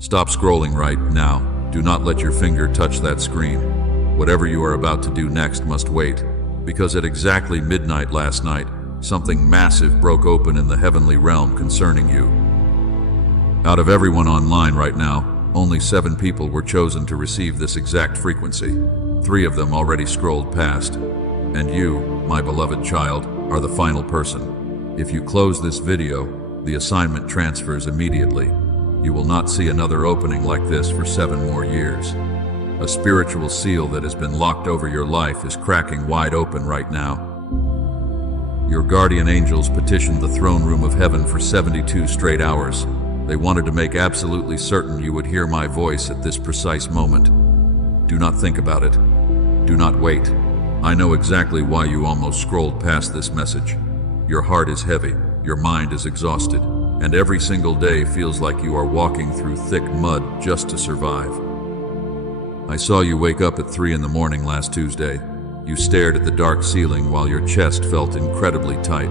Stop scrolling right now. Do not let your finger touch that screen. Whatever you are about to do next must wait, because at exactly midnight last night, something massive broke open in the heavenly realm concerning you. Out of everyone online right now, only 7 people were chosen to receive this exact frequency. 3 of them already scrolled past. And you, my beloved child, are the final person. If you close this video, the assignment transfers immediately. You will not see another opening like this for 7 more years. A spiritual seal that has been locked over your life is cracking wide open right now. Your guardian angels petitioned the throne room of heaven for 72 straight hours. They wanted to make absolutely certain you would hear my voice at this precise moment. Do not think about it. Do not wait. I know exactly why you almost scrolled past this message. Your heart is heavy, your mind is exhausted, and every single day feels like you are walking through thick mud just to survive. I saw you wake up at 3 in the morning last Tuesday. You stared at the dark ceiling while your chest felt incredibly tight.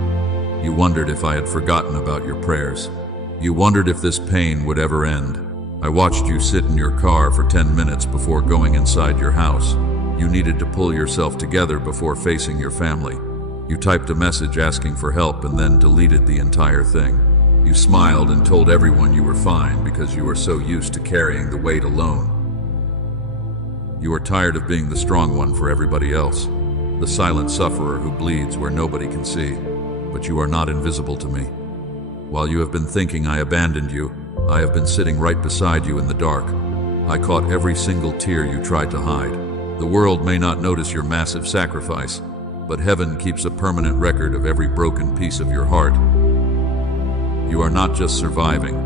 You wondered if I had forgotten about your prayers. You wondered if this pain would ever end. I watched you sit in your car for 10 minutes before going inside your house. You needed to pull yourself together before facing your family. You typed a message asking for help and then deleted the entire thing. You smiled and told everyone you were fine because you were so used to carrying the weight alone. You are tired of being the strong one for everybody else, the silent sufferer who bleeds where nobody can see, but you are not invisible to me. While you have been thinking I abandoned you, I have been sitting right beside you in the dark. I caught every single tear you tried to hide. The world may not notice your massive sacrifice, but heaven keeps a permanent record of every broken piece of your heart. You are not just surviving.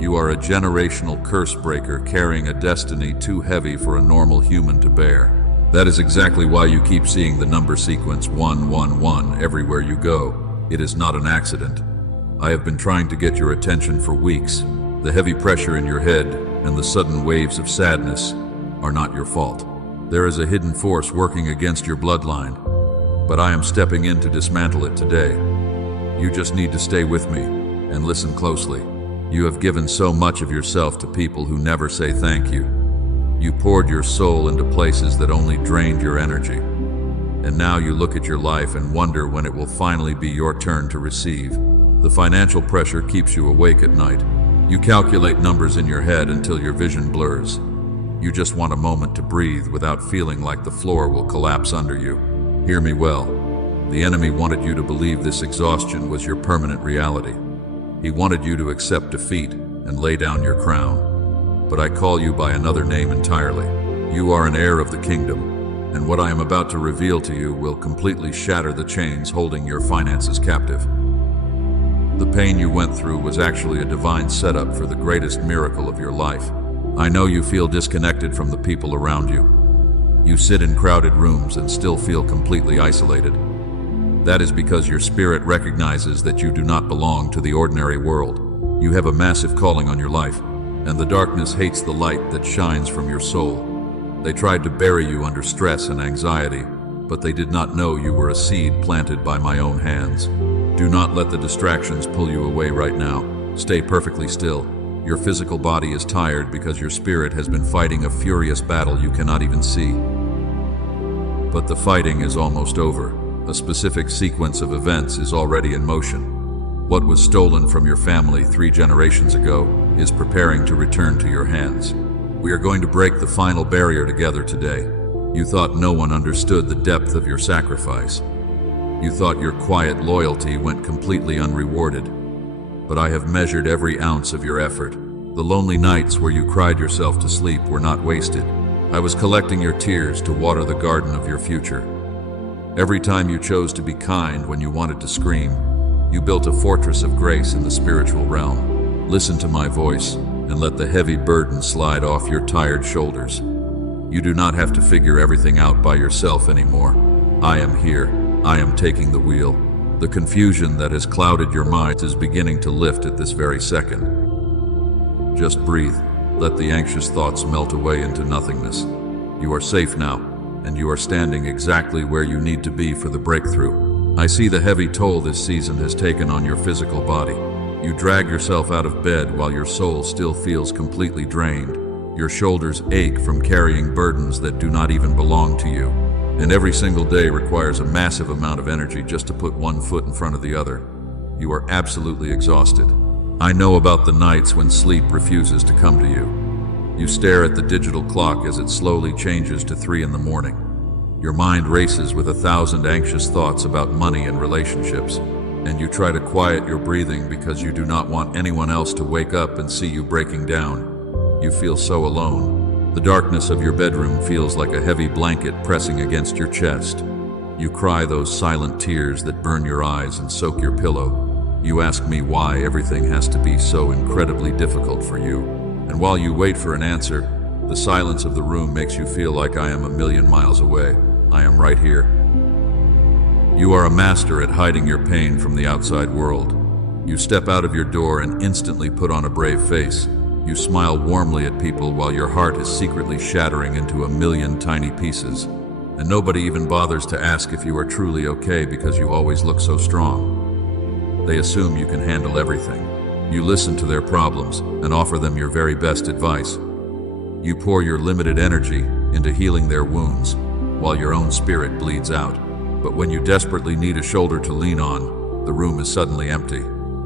You are a generational curse breaker carrying a destiny too heavy for a normal human to bear. That is exactly why you keep seeing the number sequence 111 everywhere you go. It is not an accident. I have been trying to get your attention for weeks. The heavy pressure in your head and the sudden waves of sadness are not your fault. There is a hidden force working against your bloodline, but I am stepping in to dismantle it today. You just need to stay with me and listen closely. You have given so much of yourself to people who never say thank you. You poured your soul into places that only drained your energy. And now you look at your life and wonder when it will finally be your turn to receive. The financial pressure keeps you awake at night. You calculate numbers in your head until your vision blurs. You just want a moment to breathe without feeling like the floor will collapse under you. Hear me well. The enemy wanted you to believe this exhaustion was your permanent reality. He wanted you to accept defeat and lay down your crown. But I call you by another name entirely. You are an heir of the kingdom, and what I am about to reveal to you will completely shatter the chains holding your finances captive. The pain you went through was actually a divine setup for the greatest miracle of your life. I know you feel disconnected from the people around you. You sit in crowded rooms and still feel completely isolated. That is because your spirit recognizes that you do not belong to the ordinary world. You have a massive calling on your life, and the darkness hates the light that shines from your soul. They tried to bury you under stress and anxiety, but they did not know you were a seed planted by my own hands. Do not let the distractions pull you away right now. Stay perfectly still. Your physical body is tired because your spirit has been fighting a furious battle you cannot even see. But the fighting is almost over. A specific sequence of events is already in motion. What was stolen from your family 3 generations ago is preparing to return to your hands. We are going to break the final barrier together today. You thought no one understood the depth of your sacrifice. You thought your quiet loyalty went completely unrewarded. But I have measured every ounce of your effort. The lonely nights where you cried yourself to sleep were not wasted. I was collecting your tears to water the garden of your future. Every time you chose to be kind when you wanted to scream, you built a fortress of grace in the spiritual realm. Listen to my voice and let the heavy burden slide off your tired shoulders. You do not have to figure everything out by yourself anymore. I am here. I am taking the wheel. The confusion that has clouded your mind is beginning to lift at this very second. Just breathe. Let the anxious thoughts melt away into nothingness. You are safe now, and you are standing exactly where you need to be for the breakthrough. I see the heavy toll this season has taken on your physical body. You drag yourself out of bed while your soul still feels completely drained. Your shoulders ache from carrying burdens that do not even belong to you. And every single day requires a massive amount of energy just to put one foot in front of the other. You are absolutely exhausted. I know about the nights when sleep refuses to come to you. You stare at the digital clock as it slowly changes to 3 in the morning. Your mind races with 1,000 anxious thoughts about money and relationships, and you try to quiet your breathing because you do not want anyone else to wake up and see you breaking down. You feel so alone. The darkness of your bedroom feels like a heavy blanket pressing against your chest. You cry those silent tears that burn your eyes and soak your pillow. You ask me why everything has to be so incredibly difficult for you. And while you wait for an answer, the silence of the room makes you feel like I am a million miles away. I am right here. You are a master at hiding your pain from the outside world. You step out of your door and instantly put on a brave face. You smile warmly at people while your heart is secretly shattering into a million tiny pieces. And nobody even bothers to ask if you are truly okay because you always look so strong. They assume you can handle everything. You listen to their problems and offer them your very best advice. You pour your limited energy into healing their wounds while your own spirit bleeds out. But when you desperately need a shoulder to lean on, the room is suddenly empty.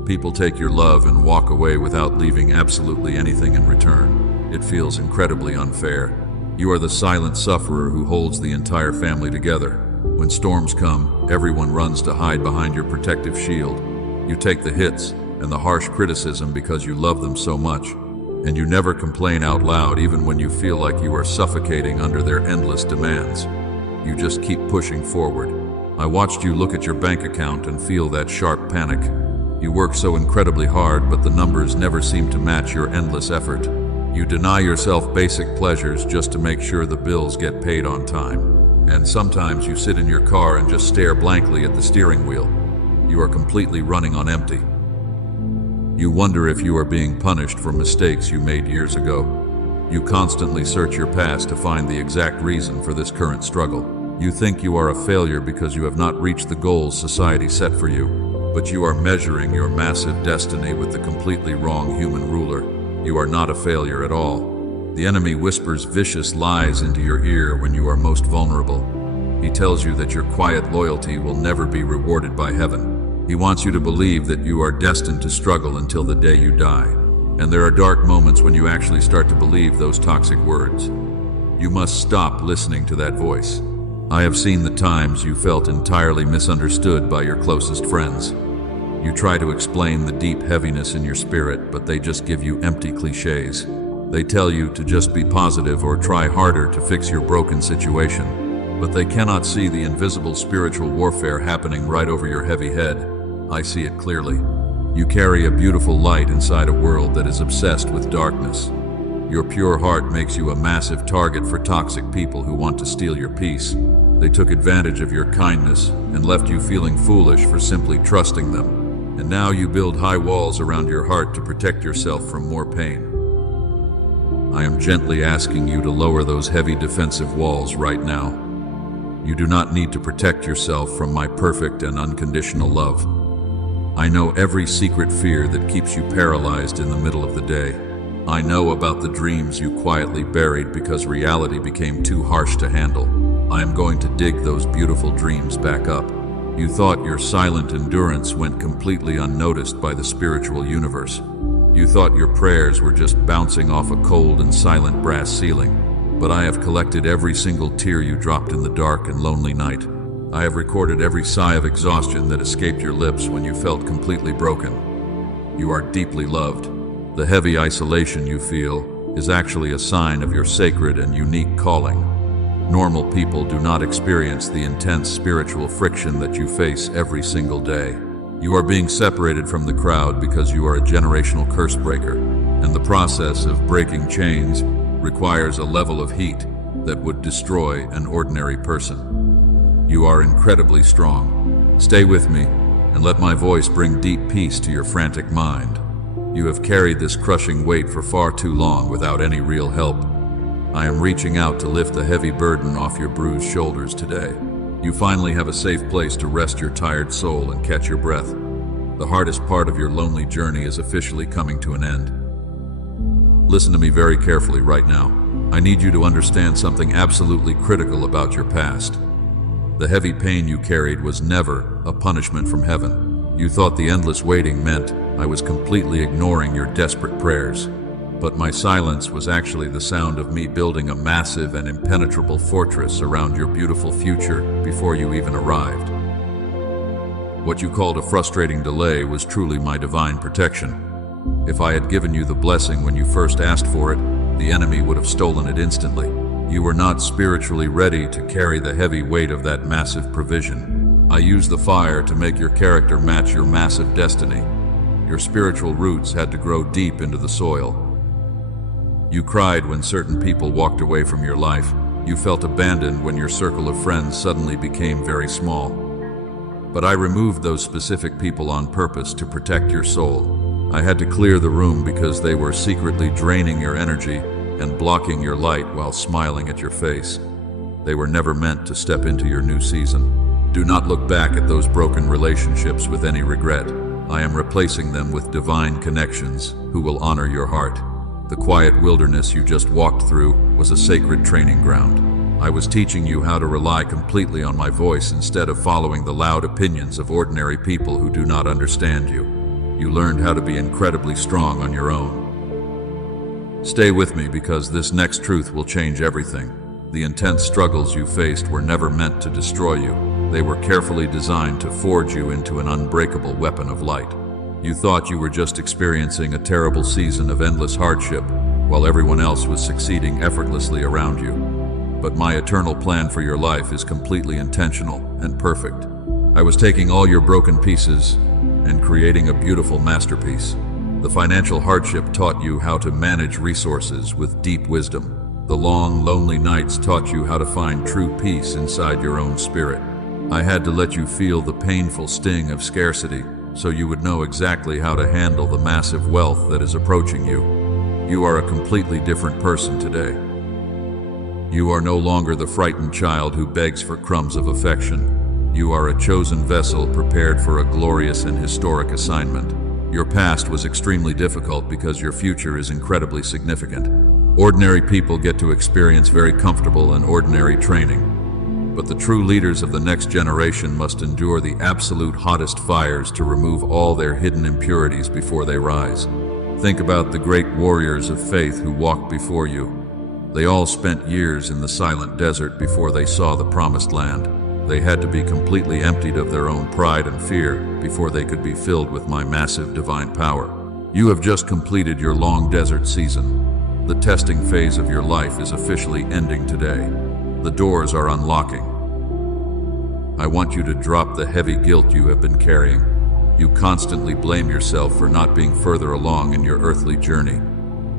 People take your love and walk away without leaving absolutely anything in return. It feels incredibly unfair. You are the silent sufferer who holds the entire family together. When storms come, everyone runs to hide behind your protective shield. You take the hits and the harsh criticism because you love them so much. And you never complain out loud even when you feel like you are suffocating under their endless demands. You just keep pushing forward. I watched you look at your bank account and feel that sharp panic. You work so incredibly hard, but the numbers never seem to match your endless effort. You deny yourself basic pleasures just to make sure the bills get paid on time. And sometimes you sit in your car and just stare blankly at the steering wheel. You are completely running on empty. You wonder if you are being punished for mistakes you made years ago. You constantly search your past to find the exact reason for this current struggle. You think you are a failure because you have not reached the goals society set for you, but you are measuring your massive destiny with the completely wrong human ruler. You are not a failure at all. The enemy whispers vicious lies into your ear when you are most vulnerable. He tells you that your quiet loyalty will never be rewarded by heaven. He wants you to believe that you are destined to struggle until the day you die. And there are dark moments when you actually start to believe those toxic words. You must stop listening to that voice. I have seen the times you felt entirely misunderstood by your closest friends. You try to explain the deep heaviness in your spirit, but they just give you empty cliches. They tell you to just be positive or try harder to fix your broken situation, but they cannot see the invisible spiritual warfare happening right over your heavy head. I see it clearly. You carry a beautiful light inside a world that is obsessed with darkness. Your pure heart makes you a massive target for toxic people who want to steal your peace. They took advantage of your kindness and left you feeling foolish for simply trusting them. And now you build high walls around your heart to protect yourself from more pain. I am gently asking you to lower those heavy defensive walls right now. You do not need to protect yourself from my perfect and unconditional love. I know every secret fear that keeps you paralyzed in the middle of the day. I know about the dreams you quietly buried because reality became too harsh to handle. I am going to dig those beautiful dreams back up. You thought your silent endurance went completely unnoticed by the spiritual universe. You thought your prayers were just bouncing off a cold and silent brass ceiling. But I have collected every single tear you dropped in the dark and lonely night. I have recorded every sigh of exhaustion that escaped your lips when you felt completely broken. You are deeply loved. The heavy isolation you feel is actually a sign of your sacred and unique calling. Normal people do not experience the intense spiritual friction that you face every single day. You are being separated from the crowd because you are a generational curse breaker, and the process of breaking chains requires a level of heat that would destroy an ordinary person. You are incredibly strong. Stay with me and let my voice bring deep peace to your frantic mind. You have carried this crushing weight for far too long without any real help. I am reaching out to lift the heavy burden off your bruised shoulders today. You finally have a safe place to rest your tired soul and catch your breath. The hardest part of your lonely journey is officially coming to an end. Listen to me very carefully right now. I need you to understand something absolutely critical about your past. The heavy pain you carried was never a punishment from heaven. You thought the endless waiting meant I was completely ignoring your desperate prayers. But my silence was actually the sound of me building a massive and impenetrable fortress around your beautiful future before you even arrived. What you called a frustrating delay was truly my divine protection. If I had given you the blessing when you first asked for it, the enemy would have stolen it instantly. You were not spiritually ready to carry the heavy weight of that massive provision. I used the fire to make your character match your massive destiny. Your spiritual roots had to grow deep into the soil. You cried when certain people walked away from your life. You felt abandoned when your circle of friends suddenly became very small. But I removed those specific people on purpose to protect your soul. I had to clear the room because they were secretly draining your energy and blocking your light while smiling at your face. They were never meant to step into your new season. Do not look back at those broken relationships with any regret. I am replacing them with divine connections who will honor your heart. The quiet wilderness you just walked through was a sacred training ground. I was teaching you how to rely completely on my voice instead of following the loud opinions of ordinary people who do not understand you. You learned how to be incredibly strong on your own. Stay with me because this next truth will change everything. The intense struggles you faced were never meant to destroy you. They were carefully designed to forge you into an unbreakable weapon of light. You thought you were just experiencing a terrible season of endless hardship, while everyone else was succeeding effortlessly around you. But my eternal plan for your life is completely intentional and perfect. I was taking all your broken pieces and creating a beautiful masterpiece. The financial hardship taught you how to manage resources with deep wisdom. The long, lonely nights taught you how to find true peace inside your own spirit. I had to let you feel the painful sting of scarcity, so you would know exactly how to handle the massive wealth that is approaching you. You are a completely different person today. You are no longer the frightened child who begs for crumbs of affection. You are a chosen vessel prepared for a glorious and historic assignment. Your past was extremely difficult because your future is incredibly significant. Ordinary people get to experience very comfortable and ordinary training. But the true leaders of the next generation must endure the absolute hottest fires to remove all their hidden impurities before they rise. Think about the great warriors of faith who walked before you. They all spent years in the silent desert before they saw the promised land. They had to be completely emptied of their own pride and fear before they could be filled with my massive divine power. You have just completed your long desert season. The testing phase of your life is officially ending today. The doors are unlocking. I want you to drop the heavy guilt you have been carrying. You constantly blame yourself for not being further along in your earthly journey.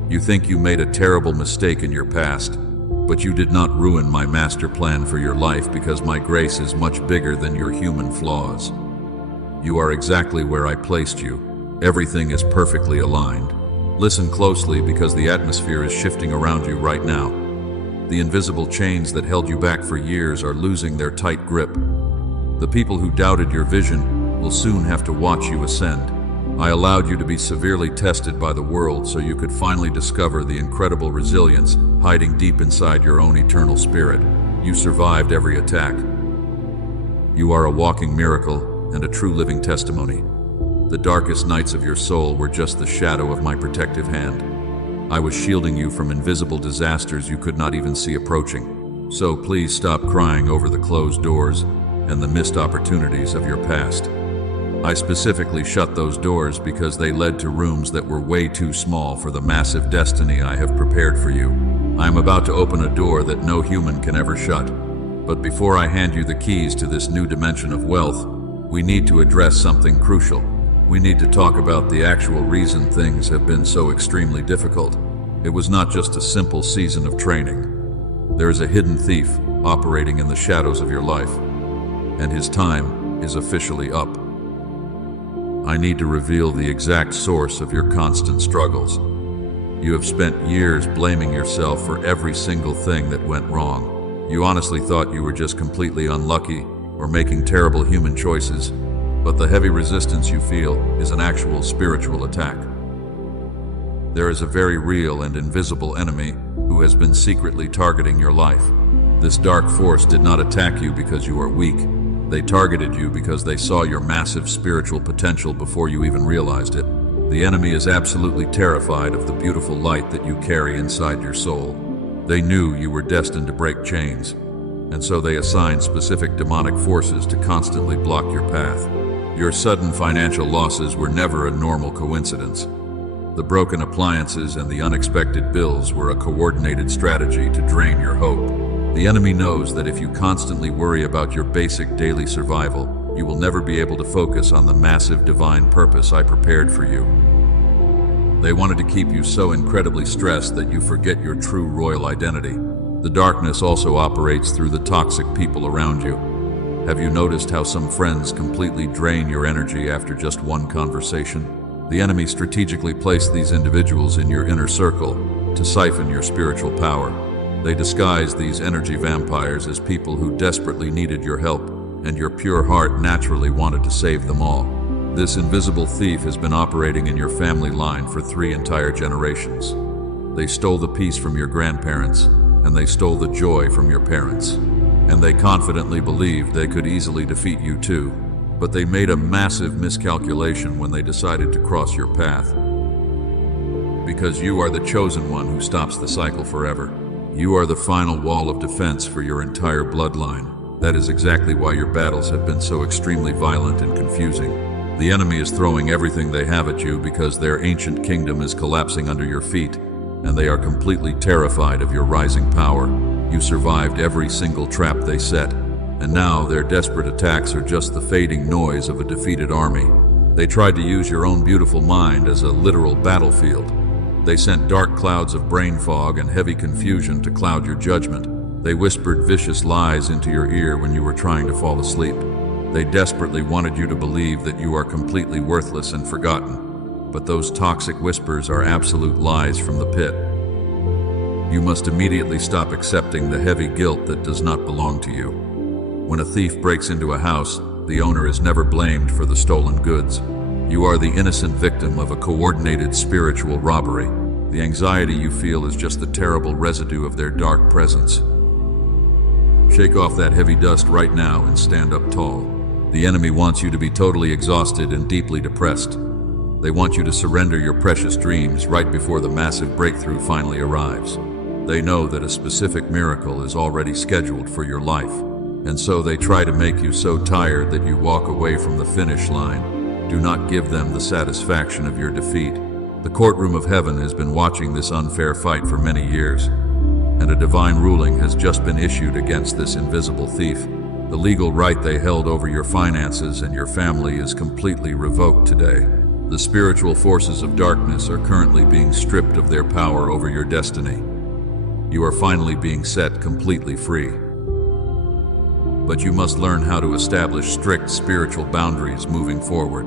You think you made a terrible mistake in your past, but you did not ruin my master plan for your life because my grace is much bigger than your human flaws. You are exactly where I placed you. Everything is perfectly aligned. Listen closely because the atmosphere is shifting around you right now. The invisible chains that held you back for years are losing their tight grip. The people who doubted your vision will soon have to watch you ascend. I allowed you to be severely tested by the world so you could finally discover the incredible resilience hiding deep inside your own eternal spirit. You survived every attack. You are a walking miracle and a true living testimony. The darkest nights of your soul were just the shadow of my protective hand. I was shielding you from invisible disasters you could not even see approaching. So please stop crying over the closed doors and the missed opportunities of your past. I specifically shut those doors because they led to rooms that were way too small for the massive destiny I have prepared for you. I am about to open a door that no human can ever shut. But before I hand you the keys to this new dimension of wealth, we need to address something crucial. We need to talk about the actual reason things have been so extremely difficult. It was not just a simple season of training. There is a hidden thief operating in the shadows of your life, and his time is officially up. I need to reveal the exact source of your constant struggles. You have spent years blaming yourself for every single thing that went wrong. You honestly thought you were just completely unlucky or making terrible human choices. but the heavy resistance you feel is an actual spiritual attack. There is a very real and invisible enemy who has been secretly targeting your life. This dark force did not attack you because you are weak. They targeted you because they saw your massive spiritual potential before you even realized it. The enemy is absolutely terrified of the beautiful light that you carry inside your soul. They knew you were destined to break chains, and so they assigned specific demonic forces to constantly block your path. Your sudden financial losses were never a normal coincidence. The broken appliances and the unexpected bills were a coordinated strategy to drain your hope. The enemy knows that if you constantly worry about your basic daily survival, you will never be able to focus on the massive divine purpose I prepared for you. They wanted to keep you so incredibly stressed that you forget your true royal identity. The darkness also operates through the toxic people around you. Have you noticed how some friends completely drain your energy after just one conversation? The enemy strategically placed these individuals in your inner circle to siphon your spiritual power. They disguised these energy vampires as people who desperately needed your help, and your pure heart naturally wanted to save them all. This invisible thief has been operating in your family line for 3 entire generations. They stole the peace from your grandparents, and they stole the joy from your parents. And they confidently believed they could easily defeat you too. But they made a massive miscalculation when they decided to cross your path. Because you are the chosen one who stops the cycle forever. You are the final wall of defense for your entire bloodline. That is exactly why your battles have been so extremely violent and confusing. The enemy is throwing everything they have at you because their ancient kingdom is collapsing under your feet, and they are completely terrified of your rising power. You survived every single trap they set, and now their desperate attacks are just the fading noise of a defeated army. They tried to use your own beautiful mind as a literal battlefield. They sent dark clouds of brain fog and heavy confusion to cloud your judgment. They whispered vicious lies into your ear when you were trying to fall asleep. They desperately wanted you to believe that you are completely worthless and forgotten. But those toxic whispers are absolute lies from the pit. You must immediately stop accepting the heavy guilt that does not belong to you. When a thief breaks into a house, the owner is never blamed for the stolen goods. You are the innocent victim of a coordinated spiritual robbery. The anxiety you feel is just the terrible residue of their dark presence. Shake off that heavy dust right now and stand up tall. The enemy wants you to be totally exhausted and deeply depressed. They want you to surrender your precious dreams right before the massive breakthrough finally arrives. They know that a specific miracle is already scheduled for your life, and so they try to make you so tired that you walk away from the finish line. Do not give them the satisfaction of your defeat. The courtroom of heaven has been watching this unfair fight for many years, and a divine ruling has just been issued against this invisible thief. The legal right they held over your finances and your family is completely revoked today. The spiritual forces of darkness are currently being stripped of their power over your destiny. You are finally being set completely free. But you must learn how to establish strict spiritual boundaries moving forward.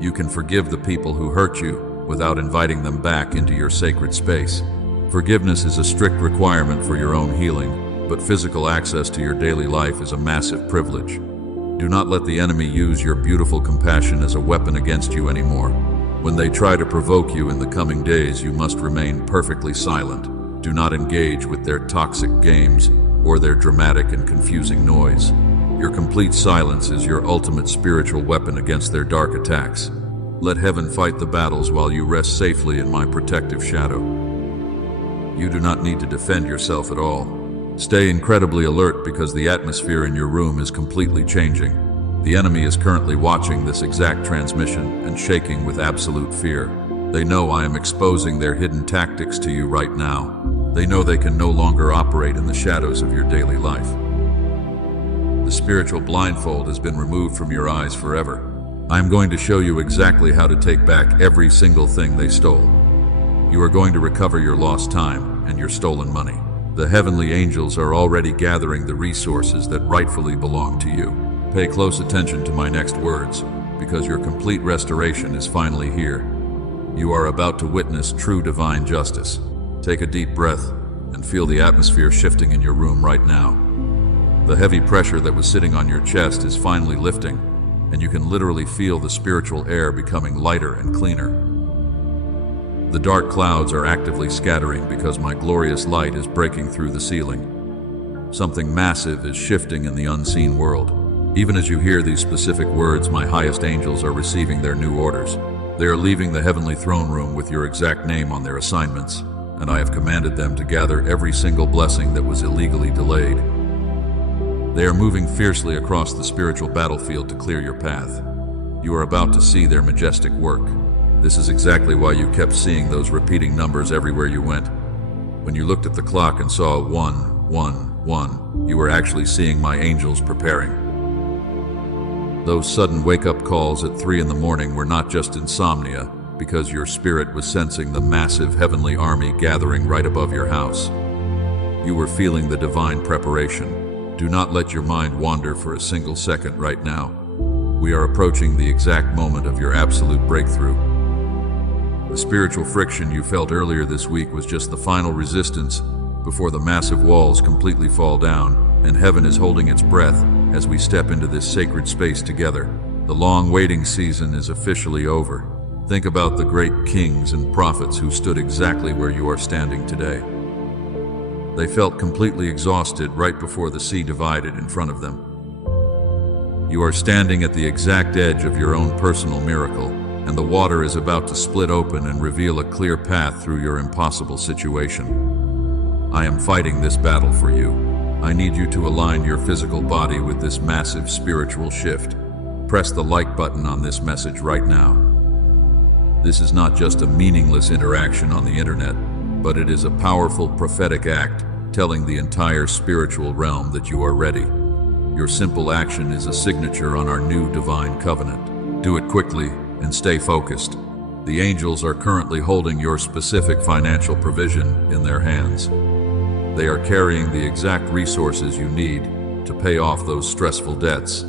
You can forgive the people who hurt you without inviting them back into your sacred space. Forgiveness is a strict requirement for your own healing, but physical access to your daily life is a massive privilege. Do not let the enemy use your beautiful compassion as a weapon against you anymore. When they try to provoke you in the coming days, you must remain perfectly silent. Do not engage with their toxic games or their dramatic and confusing noise. Your complete silence is your ultimate spiritual weapon against their dark attacks. Let heaven fight the battles while you rest safely in my protective shadow. You do not need to defend yourself at all. Stay incredibly alert because the atmosphere in your room is completely changing. The enemy is currently watching this exact transmission and shaking with absolute fear. They know I am exposing their hidden tactics to you right now. They know they can no longer operate in the shadows of your daily life. The spiritual blindfold has been removed from your eyes forever. I am going to show you exactly how to take back every single thing they stole. You are going to recover your lost time and your stolen money. The heavenly angels are already gathering the resources that rightfully belong to you. Pay close attention to my next words, because your complete restoration is finally here. You are about to witness true divine justice. Take a deep breath and feel the atmosphere shifting in your room right now. The heavy pressure that was sitting on your chest is finally lifting, and you can literally feel the spiritual air becoming lighter and cleaner. The dark clouds are actively scattering because my glorious light is breaking through the ceiling. Something massive is shifting in the unseen world. Even as you hear these specific words, my highest angels are receiving their new orders. They are leaving the heavenly throne room with your exact name on their assignments, and I have commanded them to gather every single blessing that was illegally delayed. They are moving fiercely across the spiritual battlefield to clear your path. You are about to see their majestic work. This is exactly why you kept seeing those repeating numbers everywhere you went. When you looked at the clock and saw 1, 1, 1, you were actually seeing my angels preparing. Those sudden wake-up calls at 3 in the morning were not just insomnia, because your spirit was sensing the massive heavenly army gathering right above your house. You were feeling the divine preparation. Do not let your mind wander for a single second right now. We are approaching the exact moment of your absolute breakthrough. The spiritual friction you felt earlier this week was just the final resistance before the massive walls completely fall down, and heaven is holding its breath as we step into this sacred space together. The long waiting season is officially over. Think about the great kings and prophets who stood exactly where you are standing today. They felt completely exhausted right before the sea divided in front of them. You are standing at the exact edge of your own personal miracle, and the water is about to split open and reveal a clear path through your impossible situation. I am fighting this battle for you. I need you to align your physical body with this massive spiritual shift. Press the like button on this message right now. This is not just a meaningless interaction on the internet, but it is a powerful prophetic act telling the entire spiritual realm that you are ready. Your simple action is a signature on our new divine covenant. Do it quickly and stay focused. The angels are currently holding your specific financial provision in their hands. They are carrying the exact resources you need to pay off those stressful debts.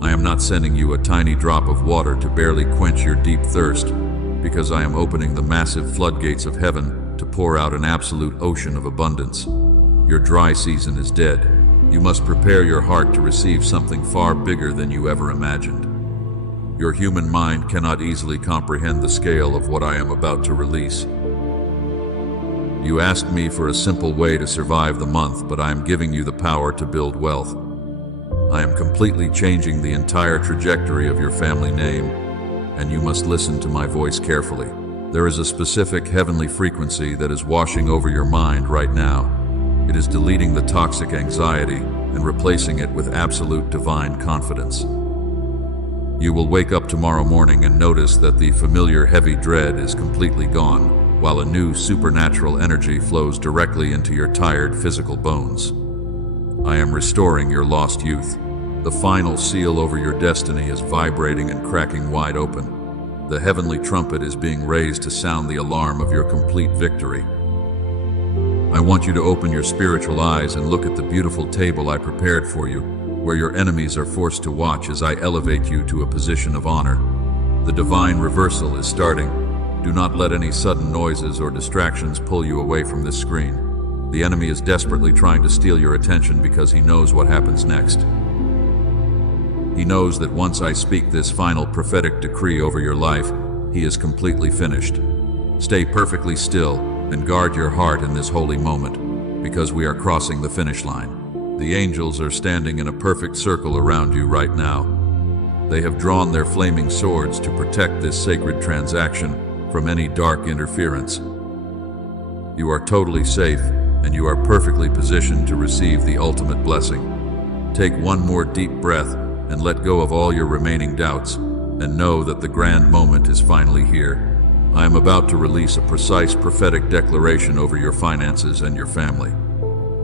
I am not sending you a tiny drop of water to barely quench your deep thirst, because I am opening the massive floodgates of heaven to pour out an absolute ocean of abundance. Your dry season is dead. You must prepare your heart to receive something far bigger than you ever imagined. Your human mind cannot easily comprehend the scale of what I am about to release. You asked me for a simple way to survive the month, but I am giving you the power to build wealth. I am completely changing the entire trajectory of your family name, and you must listen to my voice carefully. There is a specific heavenly frequency that is washing over your mind right now. It is deleting the toxic anxiety and replacing it with absolute divine confidence. You will wake up tomorrow morning and notice that the familiar heavy dread is completely gone, while a new supernatural energy flows directly into your tired physical bones. I am restoring your lost youth. The final seal over your destiny is vibrating and cracking wide open. The heavenly trumpet is being raised to sound the alarm of your complete victory. I want you to open your spiritual eyes and look at the beautiful table I prepared for you, where your enemies are forced to watch as I elevate you to a position of honor. The divine reversal is starting. Do not let any sudden noises or distractions pull you away from this screen. The enemy is desperately trying to steal your attention because he knows what happens next. He knows that once I speak this final prophetic decree over your life, he is completely finished. Stay perfectly still and guard your heart in this holy moment, because we are crossing the finish line. The angels are standing in a perfect circle around you right now. They have drawn their flaming swords to protect this sacred transaction from any dark interference. You are totally safe, and you are perfectly positioned to receive the ultimate blessing. Take one more deep breath and let go of all your remaining doubts, and know that the grand moment is finally here. I am about to release a precise prophetic declaration over your finances and your family.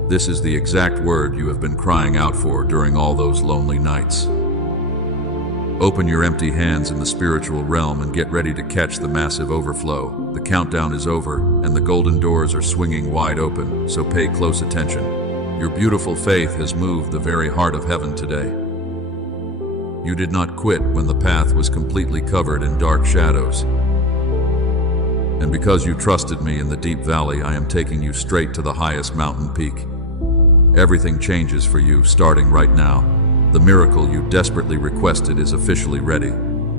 This is the exact word you have been crying out for during all those lonely nights. Open your empty hands in the spiritual realm and get ready to catch the massive overflow. The countdown is over, and the golden doors are swinging wide open, so pay close attention. Your beautiful faith has moved the very heart of heaven today. You did not quit when the path was completely covered in dark shadows. And because you trusted me in the deep valley, I am taking you straight to the highest mountain peak. Everything changes for you starting right now. The miracle you desperately requested is officially ready.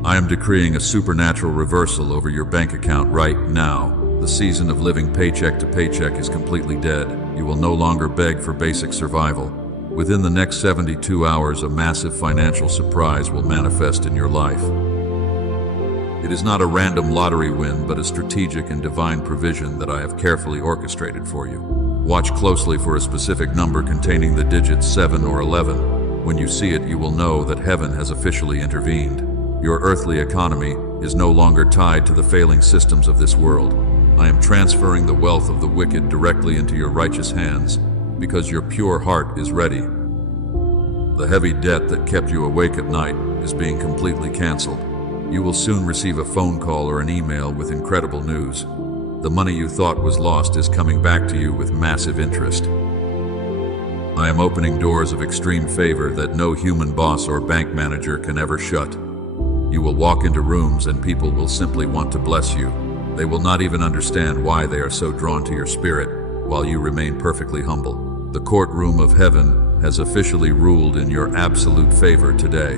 I am decreeing a supernatural reversal over your bank account right now. The season of living paycheck to paycheck is completely dead. You will no longer beg for basic survival. Within the next 72 hours, a massive financial surprise will manifest in your life. It is not a random lottery win, but a strategic and divine provision that I have carefully orchestrated for you. Watch closely for a specific number containing the digits 7 or 11. When you see it, you will know that heaven has officially intervened. Your earthly economy is no longer tied to the failing systems of this world. I am transferring the wealth of the wicked directly into your righteous hands, because your pure heart is ready. The heavy debt that kept you awake at night is being completely canceled. You will soon receive a phone call or an email with incredible news. The money you thought was lost is coming back to you with massive interest. I am opening doors of extreme favor that no human boss or bank manager can ever shut. You will walk into rooms and people will simply want to bless you. They will not even understand why they are so drawn to your spirit, while you remain perfectly humble. The courtroom of heaven has officially ruled in your absolute favor today.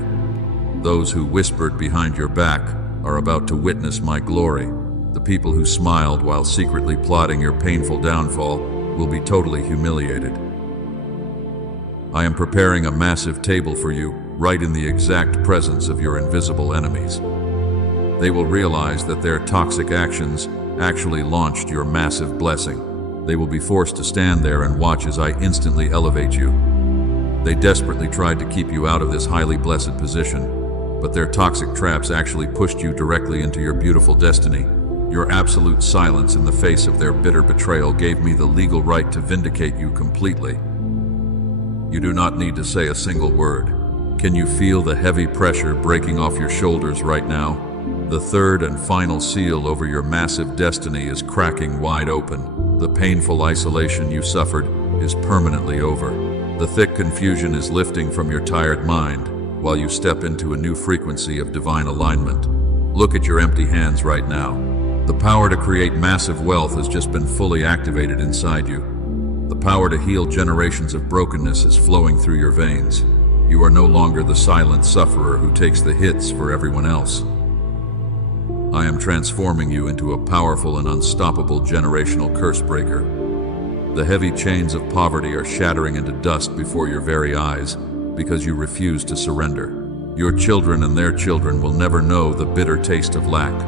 Those who whispered behind your back are about to witness my glory. The people who smiled while secretly plotting your painful downfall will be totally humiliated. I am preparing a massive table for you, right in the exact presence of your invisible enemies. They will realize that their toxic actions actually launched your massive blessing. They will be forced to stand there and watch as I instantly elevate you. They desperately tried to keep you out of this highly blessed position, but their toxic traps actually pushed you directly into your beautiful destiny. Your absolute silence in the face of their bitter betrayal gave me the legal right to vindicate you completely. You do not need to say a single word. Can you feel the heavy pressure breaking off your shoulders right now? The third and final seal over your massive destiny is cracking wide open. The painful isolation you suffered is permanently over. The thick confusion is lifting from your tired mind, while you step into a new frequency of divine alignment. Look at your empty hands right now. The power to create massive wealth has just been fully activated inside you. The power to heal generations of brokenness is flowing through your veins. You are no longer the silent sufferer who takes the hits for everyone else. I am transforming you into a powerful and unstoppable generational curse breaker. The heavy chains of poverty are shattering into dust before your very eyes, because you refuse to surrender. Your children and their children will never know the bitter taste of lack.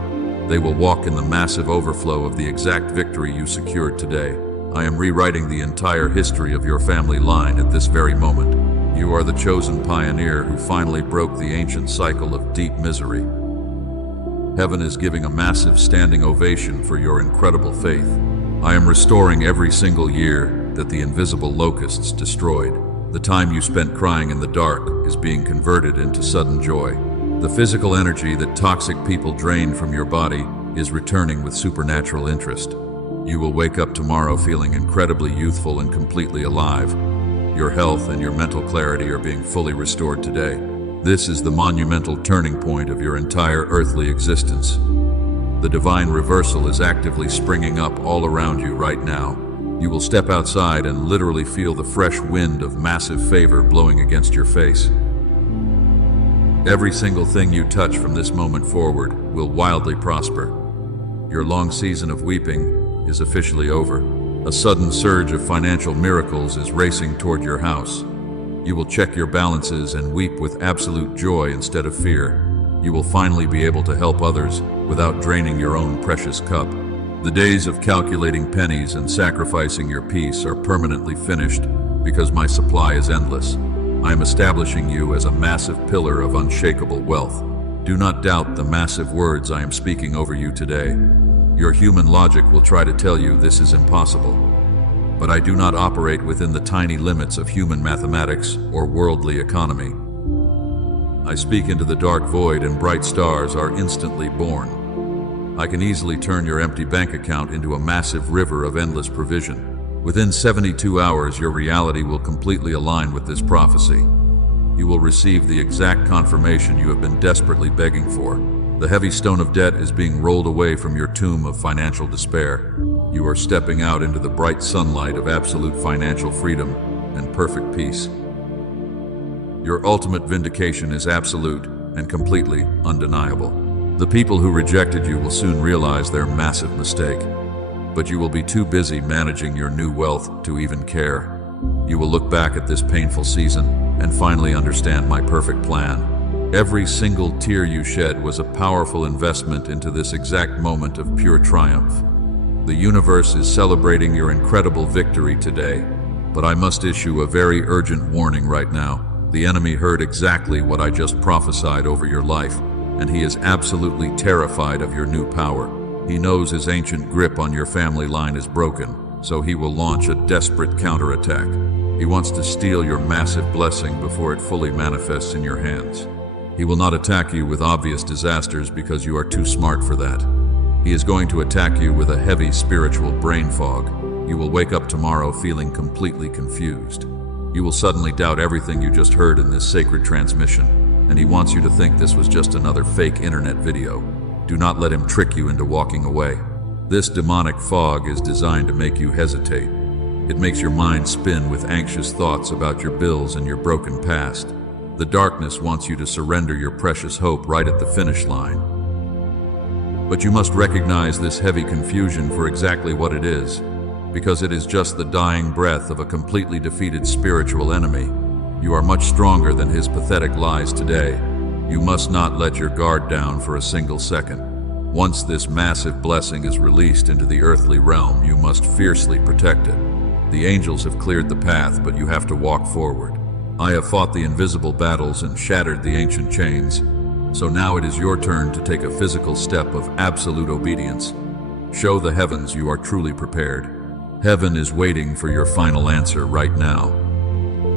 They will walk in the massive overflow of the exact victory you secured today. I am rewriting the entire history of your family line at this very moment. You are the chosen pioneer who finally broke the ancient cycle of deep misery. Heaven is giving a massive standing ovation for your incredible faith. I am restoring every single year that the invisible locusts destroyed. The time you spent crying in the dark is being converted into sudden joy. The physical energy that toxic people drained from your body is returning with supernatural interest. You will wake up tomorrow feeling incredibly youthful and completely alive. Your health and your mental clarity are being fully restored today. This is the monumental turning point of your entire earthly existence. The divine reversal is actively springing up all around you right now. You will step outside and literally feel the fresh wind of massive favor blowing against your face. Every single thing you touch from this moment forward will wildly prosper. Your long season of weeping is officially over. A sudden surge of financial miracles is racing toward your house. You will check your balances and weep with absolute joy instead of fear. You will finally be able to help others without draining your own precious cup. The days of calculating pennies and sacrificing your peace are permanently finished because my supply is endless. I am establishing you as a massive pillar of unshakable wealth. Do not doubt the massive words I am speaking over you today. Your human logic will try to tell you this is impossible. But I do not operate within the tiny limits of human mathematics or worldly economy. I speak into the dark void and bright stars are instantly born. I can easily turn your empty bank account into a massive river of endless provision. Within 72 hours, your reality will completely align with this prophecy. You will receive the exact confirmation you have been desperately begging for. The heavy stone of debt is being rolled away from your tomb of financial despair. You are stepping out into the bright sunlight of absolute financial freedom and perfect peace. Your ultimate vindication is absolute and completely undeniable. The people who rejected you will soon realize their massive mistake, but you will be too busy managing your new wealth to even care. You will look back at this painful season and finally understand my perfect plan. Every single tear you shed was a powerful investment into this exact moment of pure triumph. The universe is celebrating your incredible victory today, but I must issue a very urgent warning right now. The enemy heard exactly what I just prophesied over your life, and he is absolutely terrified of your new power. He knows his ancient grip on your family line is broken, so he will launch a desperate counterattack. He wants to steal your massive blessing before it fully manifests in your hands. He will not attack you with obvious disasters because you are too smart for that. He is going to attack you with a heavy spiritual brain fog. You will wake up tomorrow feeling completely confused. You will suddenly doubt everything you just heard in this sacred transmission, and he wants you to think this was just another fake internet video. Do not let him trick you into walking away. This demonic fog is designed to make you hesitate. It makes your mind spin with anxious thoughts about your bills and your broken past. The darkness wants you to surrender your precious hope right at the finish line. But you must recognize this heavy confusion for exactly what it is, because it is just the dying breath of a completely defeated spiritual enemy. You are much stronger than his pathetic lies today. You must not let your guard down for a single second. Once this massive blessing is released into the earthly realm, you must fiercely protect it. The angels have cleared the path, but you have to walk forward. I have fought the invisible battles and shattered the ancient chains, so now it is your turn to take a physical step of absolute obedience. Show the heavens you are truly prepared. Heaven is waiting for your final answer right now,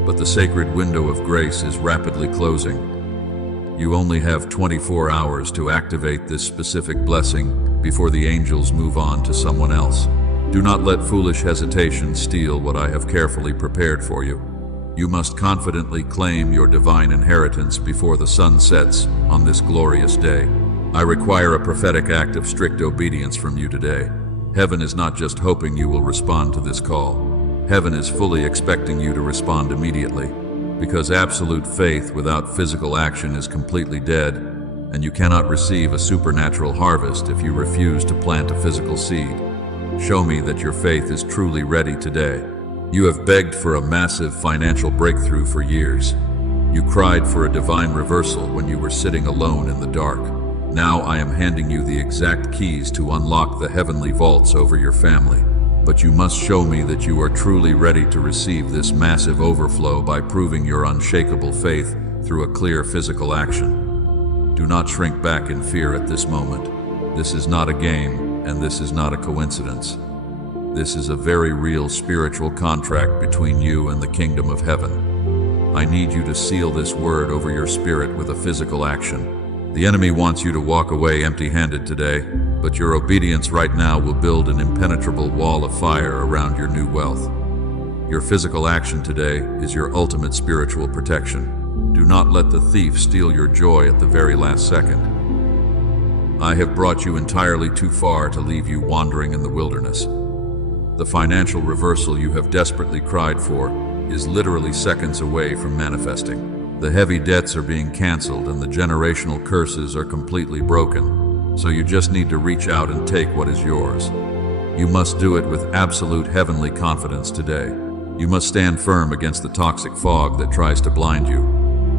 but the sacred window of grace is rapidly closing. You only have 24 hours to activate this specific blessing before the angels move on to someone else. Do not let foolish hesitation steal what I have carefully prepared for you. You must confidently claim your divine inheritance before the sun sets on this glorious day. I require a prophetic act of strict obedience from you today. Heaven is not just hoping you will respond to this call. Heaven is fully expecting you to respond immediately, because absolute faith without physical action is completely dead, and you cannot receive a supernatural harvest if you refuse to plant a physical seed. Show me that your faith is truly ready today. You have begged for a massive financial breakthrough for years. You cried for a divine reversal when you were sitting alone in the dark. Now I am handing you the exact keys to unlock the heavenly vaults over your family. But you must show me that you are truly ready to receive this massive overflow by proving your unshakable faith through a clear physical action. Do not shrink back in fear at this moment. This is not a game, and this is not a coincidence. This is a very real spiritual contract between you and the kingdom of heaven. I need you to seal this word over your spirit with a physical action. The enemy wants you to walk away empty-handed today, but your obedience right now will build an impenetrable wall of fire around your new wealth. Your physical action today is your ultimate spiritual protection. Do not let the thief steal your joy at the very last second. I have brought you entirely too far to leave you wandering in the wilderness. The financial reversal you have desperately cried for is literally seconds away from manifesting. The heavy debts are being canceled and the generational curses are completely broken, so you just need to reach out and take what is yours. You must do it with absolute heavenly confidence today. You must stand firm against the toxic fog that tries to blind you.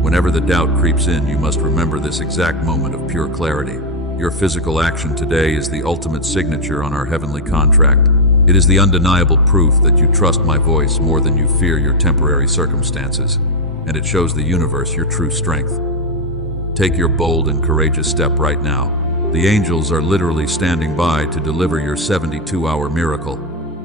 Whenever the doubt creeps in, you must remember this exact moment of pure clarity. Your physical action today is the ultimate signature on our heavenly contract. It is the undeniable proof that you trust my voice more than you fear your temporary circumstances, and it shows the universe your true strength. Take your bold and courageous step right now. The angels are literally standing by to deliver your 72-hour miracle,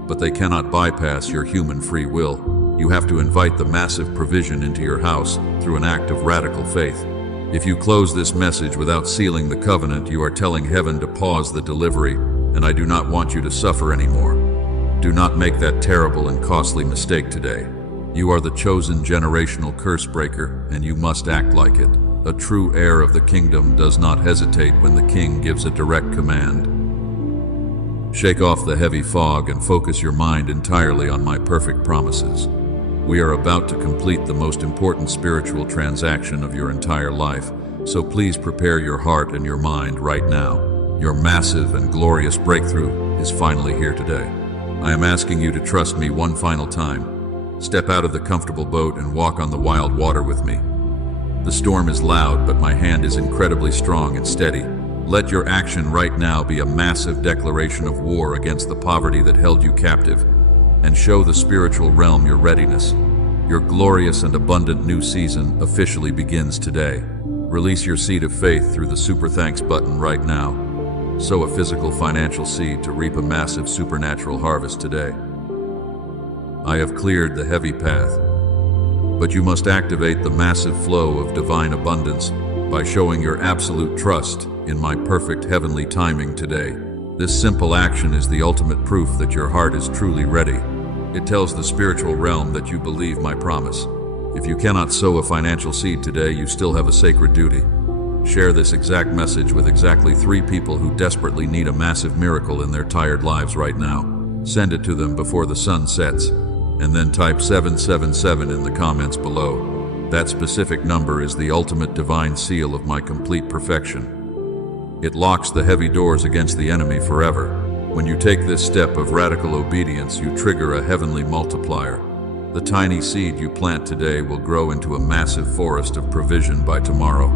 but they cannot bypass your human free will. You have to invite the massive provision into your house through an act of radical faith. If you close this message without sealing the covenant, you are telling heaven to pause the delivery, and I do not want you to suffer anymore. Do not make that terrible and costly mistake today. You are the chosen generational curse breaker, and you must act like it. A true heir of the kingdom does not hesitate when the king gives a direct command. Shake off the heavy fog and focus your mind entirely on my perfect promises. We are about to complete the most important spiritual transaction of your entire life, so please prepare your heart and your mind right now. Your massive and glorious breakthrough is finally here today. I am asking you to trust me one final time. Step out of the comfortable boat and walk on the wild water with me. The storm is loud, but my hand is incredibly strong and steady. Let your action right now be a massive declaration of war against the poverty that held you captive, and show the spiritual realm your readiness. Your glorious and abundant new season officially begins today. Release your seed of faith through the Super Thanks button right now. Sow a physical financial seed to reap a massive supernatural harvest today. I have cleared the heavy path, but you must activate the massive flow of divine abundance by showing your absolute trust in my perfect heavenly timing today. This simple action is the ultimate proof that your heart is truly ready. It tells the spiritual realm that you believe my promise. If you cannot sow a financial seed today, you still have a sacred duty. Share this exact message with exactly 3 people who desperately need a massive miracle in their tired lives right now. Send it to them before the sun sets, and then type 777 in the comments below. That specific number is the ultimate divine seal of my complete perfection. It locks the heavy doors against the enemy forever. When you take this step of radical obedience, you trigger a heavenly multiplier. The tiny seed you plant today will grow into a massive forest of provision by tomorrow.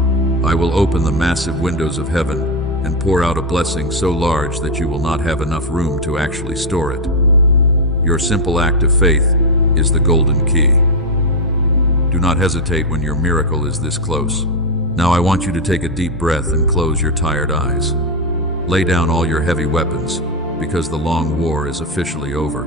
I will open the massive windows of heaven and pour out a blessing so large that you will not have enough room to actually store it. Your simple act of faith is the golden key. Do not hesitate when your miracle is this close. Now I want you to take a deep breath and close your tired eyes. Lay down all your heavy weapons, because the long war is officially over.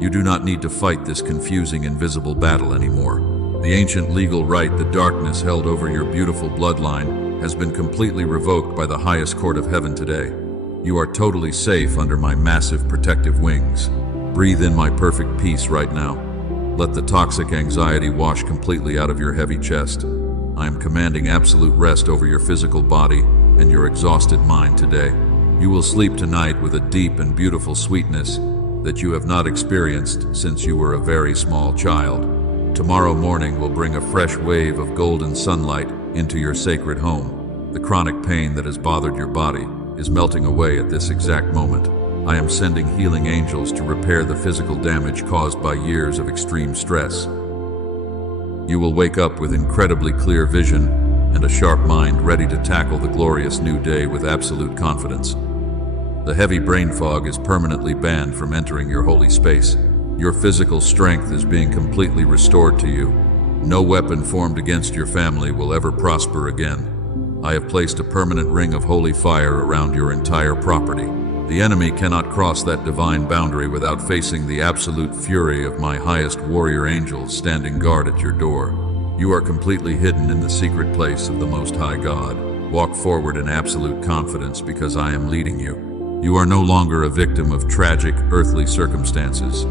You do not need to fight this confusing, invisible battle anymore. The ancient legal right that darkness held over your beautiful bloodline has been completely revoked by the highest court of heaven today. You are totally safe under my massive protective wings. Breathe in my perfect peace right now. Let the toxic anxiety wash completely out of your heavy chest. I am commanding absolute rest over your physical body and your exhausted mind today. You will sleep tonight with a deep and beautiful sweetness that you have not experienced since you were a very small child. Tomorrow morning will bring a fresh wave of golden sunlight into your sacred home. The chronic pain that has bothered your body is melting away at this exact moment. I am sending healing angels to repair the physical damage caused by years of extreme stress. You will wake up with incredibly clear vision and a sharp mind ready to tackle the glorious new day with absolute confidence. The heavy brain fog is permanently banned from entering your holy space. Your physical strength is being completely restored to you. No weapon formed against your family will ever prosper again. I have placed a permanent ring of holy fire around your entire property. The enemy cannot cross that divine boundary without facing the absolute fury of my highest warrior angels standing guard at your door. You are completely hidden in the secret place of the Most High God. Walk forward in absolute confidence because I am leading you. You are no longer a victim of tragic earthly circumstances.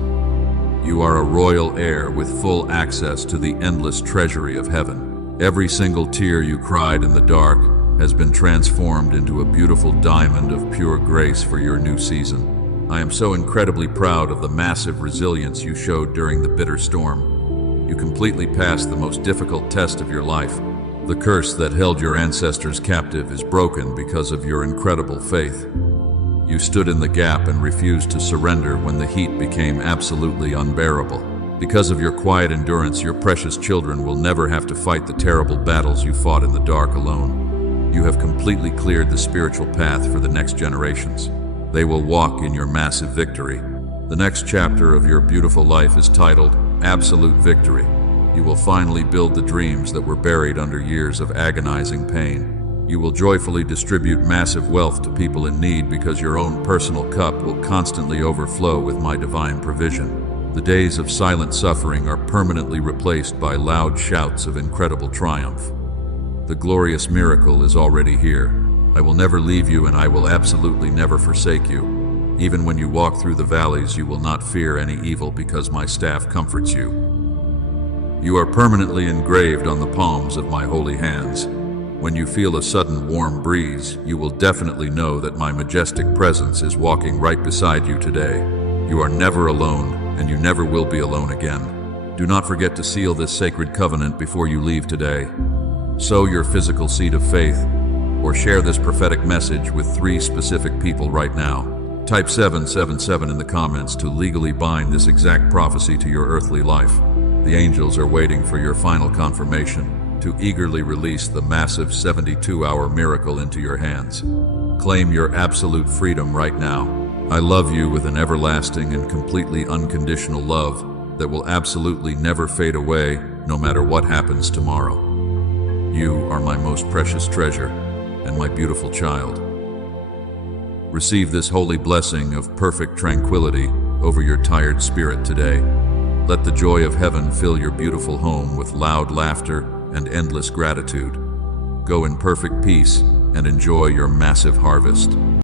You are a royal heir with full access to the endless treasury of heaven. Every single tear you cried in the dark has been transformed into a beautiful diamond of pure grace for your new season. I am so incredibly proud of the massive resilience you showed during the bitter storm. You completely passed the most difficult test of your life. The curse that held your ancestors captive is broken because of your incredible faith. You stood in the gap and refused to surrender when the heat became absolutely unbearable. Because of your quiet endurance, your precious children will never have to fight the terrible battles you fought in the dark alone. You have completely cleared the spiritual path for the next generations. They will walk in your massive victory. The next chapter of your beautiful life is titled Absolute Victory. You will finally build the dreams that were buried under years of agonizing pain. You will joyfully distribute massive wealth to people in need because your own personal cup will constantly overflow with my divine provision. The days of silent suffering are permanently replaced by loud shouts of incredible triumph. The glorious miracle is already here. I will never leave you, and I will absolutely never forsake you. Even when you walk through the valleys, you will not fear any evil because my staff comforts you. You are permanently engraved on the palms of my holy hands. When you feel a sudden warm breeze, you will definitely know that my majestic presence is walking right beside you today. You are never alone, and you never will be alone again. Do not forget to seal this sacred covenant before you leave today. Sow your physical seed of faith, or share this prophetic message with 3 specific people right now. Type 777 in the comments to legally bind this exact prophecy to your earthly life. The angels are waiting for your final confirmation to eagerly release the massive 72-hour miracle into your hands. Claim your absolute freedom right now. I love you with an everlasting and completely unconditional love that will absolutely never fade away, no matter what happens tomorrow. You are my most precious treasure and my beautiful child. Receive this holy blessing of perfect tranquility over your tired spirit today. Let the joy of heaven fill your beautiful home with loud laughter and endless gratitude. Go in perfect peace and enjoy your massive harvest.